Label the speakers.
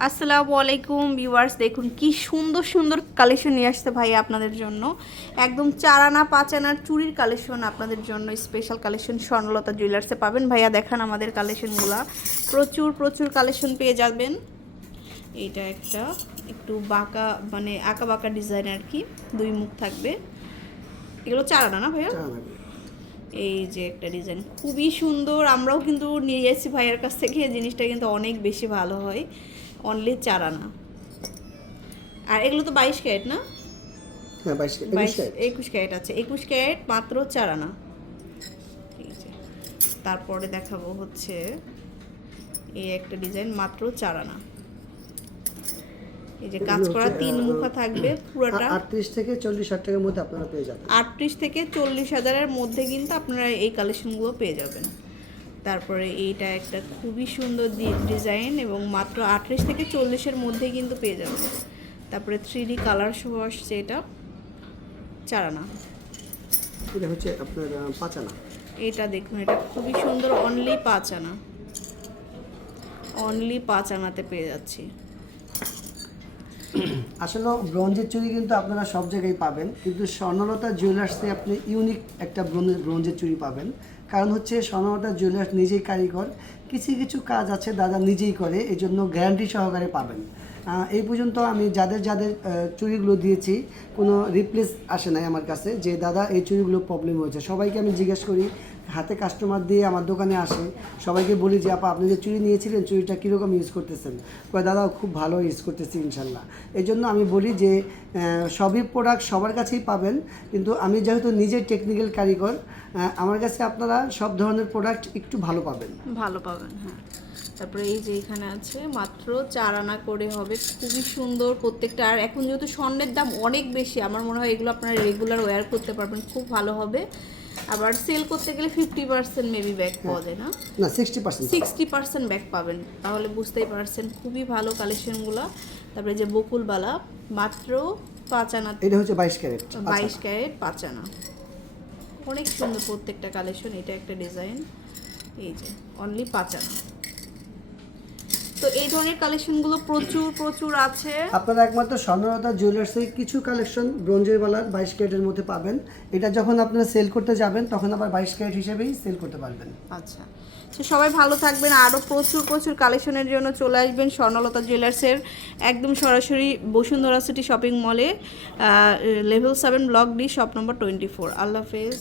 Speaker 1: আসসালামু আলাইকুম ভিউয়ার্স দেখুন কি সুন্দর সুন্দর কালেকশন নিয়ে আসতে ভাই আপনাদের জন্য। একদম চারানা পাঁচানার চুরির কালেকশন আপনাদের জন্য স্পেশাল কালেকশন স্বর্ণলতা জুয়েলার্সে পাবেন। ভাইয়া দেখান আমাদের কালেকশনগুলো প্রচুর প্রচুর কালেকশন পেয়ে যাবেন। এটা একটা একটু বাঁকা মানে আঁকা বাঁকা ডিজাইন আর কি দুই মুখ থাকবে। এগুলো চারানা না ভাইয়া? এই যে একটা ডিজাইন খুবই সুন্দর। আমরাও কিন্তু নিয়ে যাচ্ছি ভাইয়ের কাছ থেকে। এই জিনিসটা কিন্তু অনেক বেশি ভালো হয়। অনলি চার আনা আর এগুলো তো বাইশ ক্যারেট না?
Speaker 2: হ্যাঁ বাইশ
Speaker 1: বাইশ
Speaker 2: একুশ ক্যারেট।
Speaker 1: আছে। একুশ ক্যারেট মাত্র চার আনা এই যে তারপরে দেখাবো হচ্ছে এই একটা ডিজাইন মাত্র চার আনা এই যে কাজ করা তিন মুখা থাকবে পুরোটা।
Speaker 2: আ- আটত্রিশ থেকে চল্লিশ হাজার টাকার মধ্যে আপনারা পেয়ে যাবেন।
Speaker 1: আটত্রিশ থেকে চল্লিশ হাজারের মধ্যে কিন্তু আপনারা এই কালেকশনগুলো পেয়ে যাবেন। তারপরে এইটা একটা খুবই সুন্দর ডিজাইন এবং মাত্র আটত্রিশ থেকে চল্লিশের মধ্যে কিন্তু পেয়ে যাবেন। তারপরে থ্রি ডি কালার সহ আসছে এটা চারানা।
Speaker 2: এটা হচ্ছে আপনার পাঁচানা।
Speaker 1: এটা দেখুন এটা খুবই সুন্দর অনলি পাঁচানা। অনলি পাঁচানাতে পেয়ে যাচ্ছি।
Speaker 2: আসলে ব্রোঞ্জের চুড়ি কিন্তু আপনারা সব জায়গায় পাবেন, কিন্তু স্বর্ণলতা জুয়েলার্সে আপনি ইউনিক একটা ব্রোঞ্জের চুড়ি পাবেন। কারণ হচ্ছে স্বর্ণলতা জুয়েলার্স নিজেই কারিগর, কিছু কিছু কাজ আছে দাদা নিজেই করে এই জন্য গ্যারান্টি সহকারে পাবেন। এই পর্যন্ত আমি যাদের যাদের চুরিগুলো দিয়েছি, কোনো রিপ্লেস আসে নাই আমার কাছে, যে দাদা এই চুরিগুলো প্রবলেম হয়েছে। সবাইকে আমি জিজ্ঞেস করি, হাতে কাস্টমার দিয়ে আমার দোকানে আসে, সবাইকে বলি যে, আপা, আপনি যে চুরি নিয়েছিলেন, চুরিটা কীরকম ইউজ করতেছেন? কয় দাদা খুব ভালো ইউজ করতেছি, ইনশাল্লাহ। এই জন্য আমি বলি যে সবই প্রোডাক্ট সবার কাছেই পাবেন, কিন্তু আমি যেহেতু নিজে টেকনিক্যাল কারিগর আমার কাছে আপনারা সব ধরনের প্রোডাক্ট একটু ভালো পাবেন।
Speaker 1: ভালো পাবেন হ্যাঁ। তারপরে এই যে এখানে আছে মাত্র চার আনা করে হবে। খুবই সুন্দর প্রত্যেকটা। আর এখন যেহেতু স্বর্ণের দাম অনেক বেশি আমার মনে হয় এগুলো আপনারা রেগুলার ওয়্যার করতে পারবেন খুব ভালো হবে। আবার সেল করতে গেলে ফিফটি পার্সেন্ট মেবি ব্যাক পাওয়া যায় না?
Speaker 2: না sixty percent
Speaker 1: sixty percent back পাবেন। তাহলে বুঝতেই পারছেন খুবই ভালো কালেকশনগুলো তারপরে যে বকুলবালা মাত্র পাঁচ আনা।
Speaker 2: এটা হচ্ছে বাইশ ক্যারেট
Speaker 1: বাইশ ক্যারেট পাঁচ আনা। অনেক সুন্দর প্রত্যেকটা কালেকশন এটা একটা ডিজাইন এই যে অনলি পাঁচ আনা। তো এই ধরনের কালেকশনগুলো প্রচুর প্রচুর আছে।
Speaker 2: আপনারা একমাত্র স্বর্ণলতা জুয়েলার্সে কিছু কালেকশন ব্রোঞ্জের বেলার বাইশ ক্যারেটের মধ্যে পাবেন। এটা যখন আপনারা সেল করতে যাবেন তখন আবার বাইশ ক্যারেট হিসেবেই সেল করতে পারবেন।
Speaker 1: আচ্ছা। তো সবাই ভালো থাকবেন। আরও প্রচুর প্রচুর কালেকশনের জন্য চলে আসবেন স্বর্ণলতা জুয়েলার্সের একদম সরাসরি বসুন্ধরা সিটি শপিং মলে level seven block D shop number twenty four আল্লাহ হাফেজ।